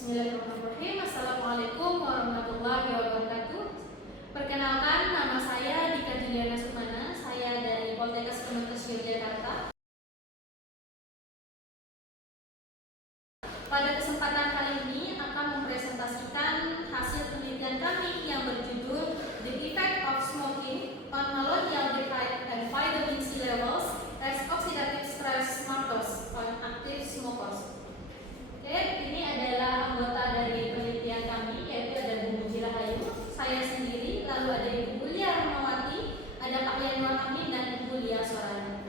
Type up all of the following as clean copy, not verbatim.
Bismillahirrahmanirrahim. Assalamualaikum warahmatullahi wabarakatuh. Perkenalkan, nama saya Dika Juliana Sumana. Saya dari Poltekkes Kemenkes Yogyakarta. Pada kesempatan kali ini akan mempresentasikan hasil penelitian kami yang berjudul The Effect of Smoking on Malonyaldehyde and Vitamin C Levels as Oxidative Stress Markers on Active Smokers. Oke, ini adalah anggota dari penelitian kami, yaitu ada Bu Muji Rahayu, saya sendiri, lalu ada Ibu Ulia Rahmawati, ada Pak Yanuar Amin, dan Ibu Lia Soraya.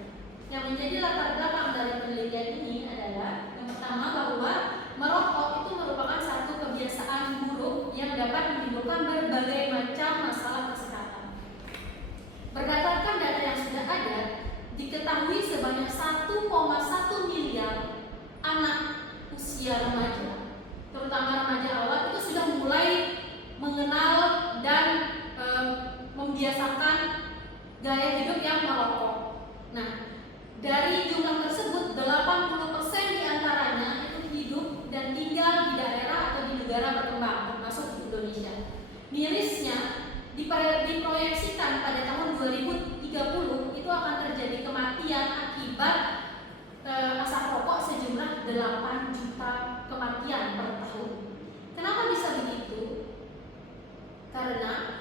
Yang menjadi latar belakang dari penelitian ini adalah yang pertama bahwa merokok itu merupakan satu kebiasaan buruk yang dapat menimbulkan berbagai macam masalah kesehatan. Berdasarkan data yang sudah ada, diketahui sebanyak 1,1 miliar anak usia remaja, terutama remaja awal, itu sudah mulai mengenal dan membiasakan gaya hidup yang merokok. Nah, dari jumlah tersebut 80% diantaranya itu hidup dan tinggal di daerah atau di negara berkembang, termasuk Indonesia. Mirisnya, diproyeksikan pada tahun 2030 itu akan terjadi kematian akibat asap rokok sejumlah 8 juta kematian per tahun. Kenapa bisa begitu? Karena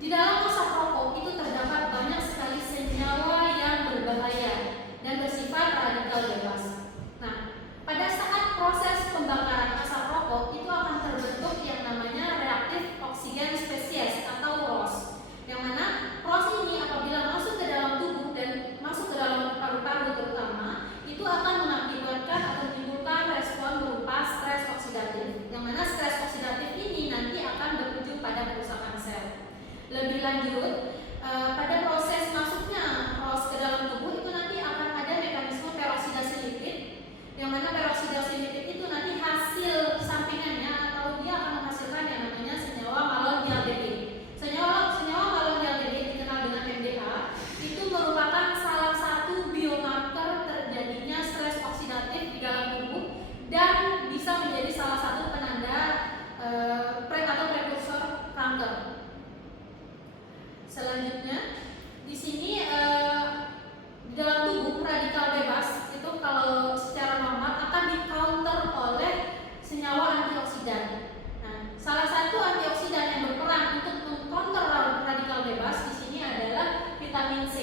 di dalam asap rokok itu terdapat banyak sekali senyawa yang berbahaya dan bersifat radikal bebas. Nah, pada saat proses pembakaran asap rokok itu akan terbentuk yang namanya reaktif oksigen spesies atau ROS, yang mana ROS ini apabila masuk ke dalam tubuh dan masuk ke dalam paru-paru terutama, itu akan mengakibatkan atau menimbulkan respon berupa stres oksidatif, yang mana stres oksidatif ini nanti akan berujung pada kerusakan sel. Lebih lanjut, pada proses masuknya ROS ke dalam tubuh itu nanti akan ada mekanisme peroksidasi lipid, yang mana peroksidasi lipid itu nanti hasil sampingannya atau dia akan menghasilkan yang namanya senyawa malonyaldehyde. Senyawa malonyaldehyde dikenal dengan MDH, itu merupakan salah satu biomarker terjadinya stres oksidatif di dalam tubuh dan bisa menjadi salah satu penanda atau prekursor kanker. Selanjutnya, di sini di dalam tubuh radikal bebas itu kalau secara normal akan di-counter oleh senyawa antioksidan. Nah, salah satu antioksidan yang berperan untuk mengcounter radikal bebas di sini adalah vitamin C.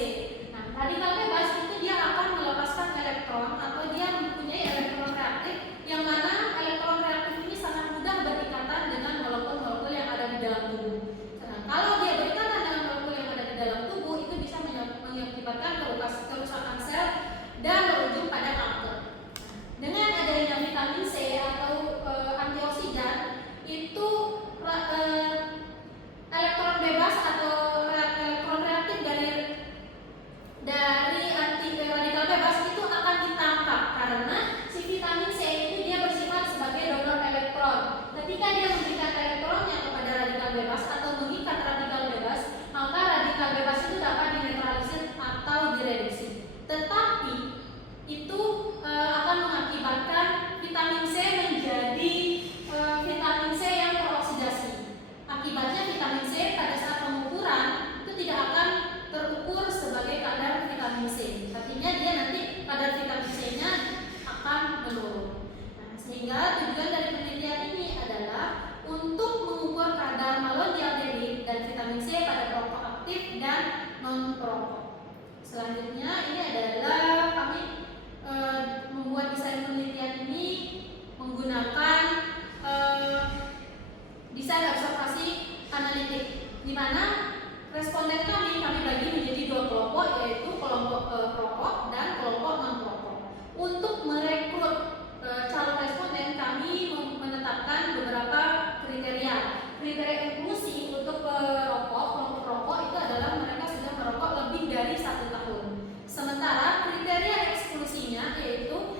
Nah, radikal bebas itu dia akan melepaskan elektron atau dia mempunyai elektron reaktif, yang mana elektron reaktif ini sangat mudah berikatan dengan molekul-molekul yang ada di dalam tubuh. Nah, kalau dia berikatan dengan molekul yang ada di dalam tubuh, itu bisa mengakibatkan kerusakan sel dan berujung pada kanker. Dengan adanya vitamin C atau antioksidan, itu elektron bebas atau elektron reaktif dari radikal bebas itu akan ditangkap karena si vitamin C itu dia bersifat sebagai donor elektron. Ketika dia memberikan elektronnya kepada radikal bebas atau mengikat radikal bebas, maka radikal bebas itu dapat dinetralisir atau direduksi. Tetapi itu akan mengakibatkan vitamin C menjadi vitamin C yang teroksidasi. Akibatnya vitamin C pada saat pengukuran itu tidak akan terukur sebagai kadar vitamin C. Artinya dia nanti kadar vitamin C-nya akan menurun. Nah, sehingga tujuan dari penelitian ini adalah untuk mengukur kadar malonyaldehyde dan vitamin C pada perokok aktif dan non perokok. Selanjutnya ini adalah kami membuat desain penelitian ini menggunakan desain observasi analitik, di mana responden kami bagi menjadi dua kelompok, yaitu kelompok perokok dan kelompok non perokok. Untuk merekrut calon responden, kami menetapkan beberapa kriteria. Kriteria inklusi untuk perokok, kelompok perokok itu adalah mereka sudah merokok lebih dari 1 tahun. Sementara kriteria eksklusinya yaitu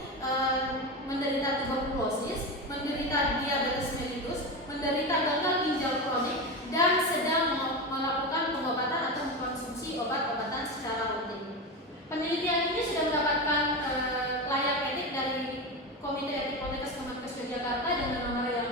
menderita tuberkulosis, menderita diabetes mellitus, menderita gagal ginjal kronik, dan sedang melakukan pengobatan atau mengkonsumsi obat-obatan secara rutin. Penelitian ini sudah mendapatkan layak etik dari Komite Etik Poltekkes Kemenkes Yogyakarta dengan nomor yang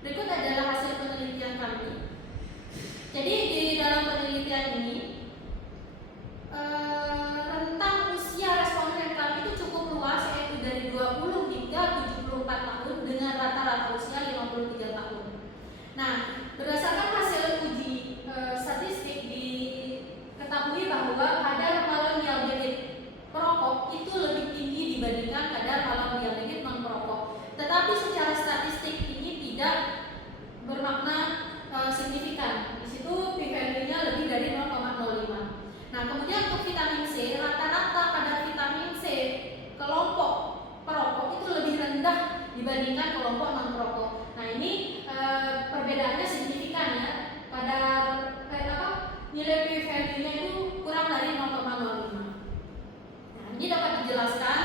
Berikut adalah hasil penelitian kami. Jadi di dalam penelitian ini rentang usia responden kami itu cukup luas, yaitu dari 20 hingga 74 tahun dengan rata-rata usia 53 tahun. Nah, berdasarkan hasil uji statistik diketahui bahwa kadar malonialdehid perokok itu lebih tinggi dibandingkan kadar malonialdehid non perokok. Tetapi secara statistik ini tidak bermakna signifikan. Di situ p-value-nya lebih dari 0,05. Nah, kemudian untuk vitamin C, rata-rata kadar vitamin C kelompok perokok itu lebih rendah dibandingkan kelompok non perokok. Nah, ini perbedaannya signifikan ya. Nilai p-value-nya itu kurang dari 0,05. Nah, ini dapat dijelaskan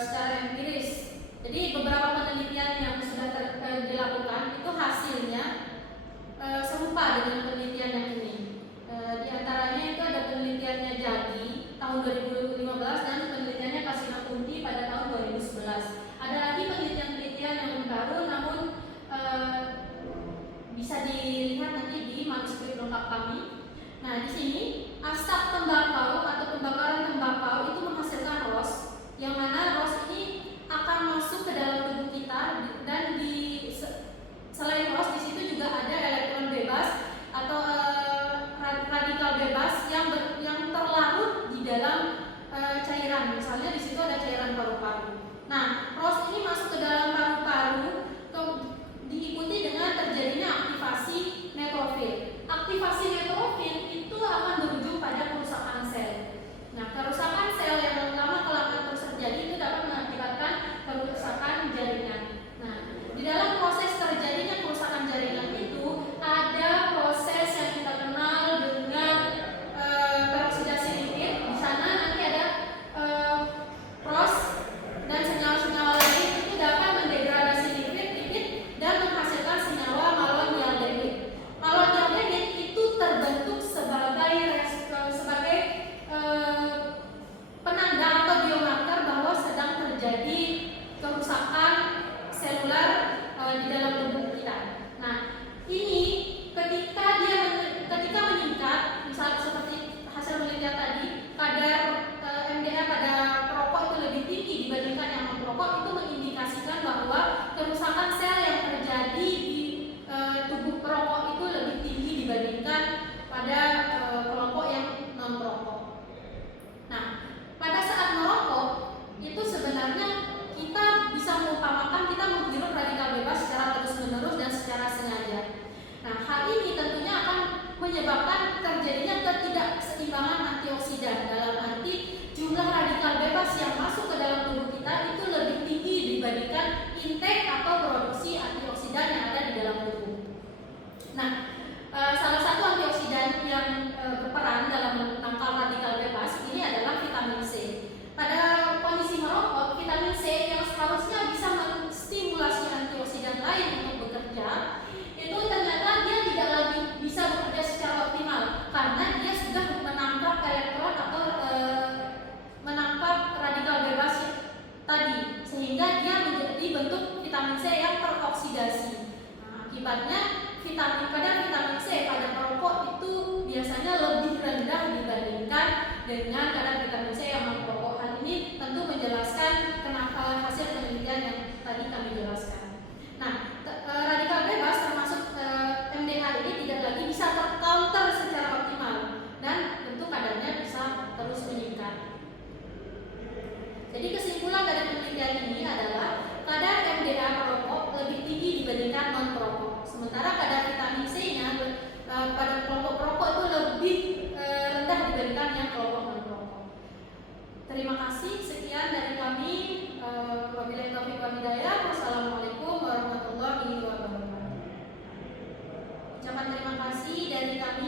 secara empiris. Jadi beberapa penelitian yang sudah dilakukan itu hasilnya serupa dengan penelitian yang ini. Di antaranya itu ada penelitiannya Jagi tahun 2015 dan penelitiannya Kasinapunti pada tahun 2011. Ada lagi penelitian-penelitian yang baru, namun bisa dilihat nanti di manuskrip lengkap kami. Nah, di sini asap tembakau atau pembakaran tembakau itu menghasilkan ROS, yang mana ROS ini akan masuk ke dalam tubuh kita, dan selain ROS di situ juga ada elektron bebas atau radikal bebas yang terlarut di dalam cairan. Misalnya di situ ada cairan paru-paru. Nah, ROS ini masuk ke dalam paru-paru, diikuti dengan terjadinya aktivasi neutrofil. Aktivasi neutrofil itu akan berujung pada kerusakan sel. Nah, kerusakan sel yang lama-kelamaan terus terjadi itu dapat mengakibatkan kerusakan jaringan. Nah, di dalam proses terjadinya kerusakan jaringan itu ada proses yang kita kenal dengan peroksidasi lipid. Di sana nanti ada ROS dan senyawa-senyawa lain itu dapat mendegradasi lipid dan menghasilkan senyawa malonialdehid. Malonialdehid itu terbentuk sebagai penanda atau biomarker bahwa sedang terjadi kerusakan seluler di dalam tubuh kita. Nah, ini ketika meningkat, misalnya seperti hasil penelitian tadi, kadar MDA pada perokok itu lebih tinggi dibandingkan yang non perokok, itu mengindikasikan bahwa kerusakan sel yang terjadi di tubuh perokok itu lebih tinggi dibandingkan pada kelompok yang non perokok. Nah, pada saat merokok itu sebenarnya kita bisa mengumpamakan kita menghirup radikal bebas secara terus-menerus dan secara sengaja. Nah, hal ini tentunya akan menyebabkan terjadinya ketidakseimbangan antioksidan, dalam arti jumlah radikal bebas yang masuk ke dalam tubuh kita itu lebih tinggi dibandingkan intake atau produksi antioksidan yang ada di dalam tubuh. Nah, salah satu antioksidan yang berperan dalam menangkal radikal bebas ini adalah vitamin C. Pada kondisi merokok, vitamin C yang seharusnya bisa menstimulasi antioksidan lain untuk bekerja, itu ternyata dia tidak lagi bisa bekerja secara optimal karena dia sudah menangkap elektron atau menangkap radikal bebas tadi, sehingga dia menjadi bentuk vitamin C yang teroksidasi. Nah, akibatnya kadar vitamin C pada perokok itu biasanya lebih rendah dibandingkan dengan kadar vitamin C yang non perokok. Hal ini tentu menjelaskan kenapa hasil penelitian yang tadi kami jelaskan. Nah, radikal bebas termasuk MDH ini tidak lagi bisa tercounter secara optimal dan tentu kadarnya bisa terus meningkat. Jadi kesimpulan dari penelitian ini adalah kadar MDA perokok lebih tinggi dibandingkan non perokok. Sementara kadar vitamin C-nya pada kelompok perokok itu lebih rendah dibandingkan yang kelompok non perokok. Terima kasih, sekian dari kami. Wabillahi taufiq wal hidayah. Wassalamualaikum warahmatullahi wabarakatuh. Ucapan terima kasih dari kami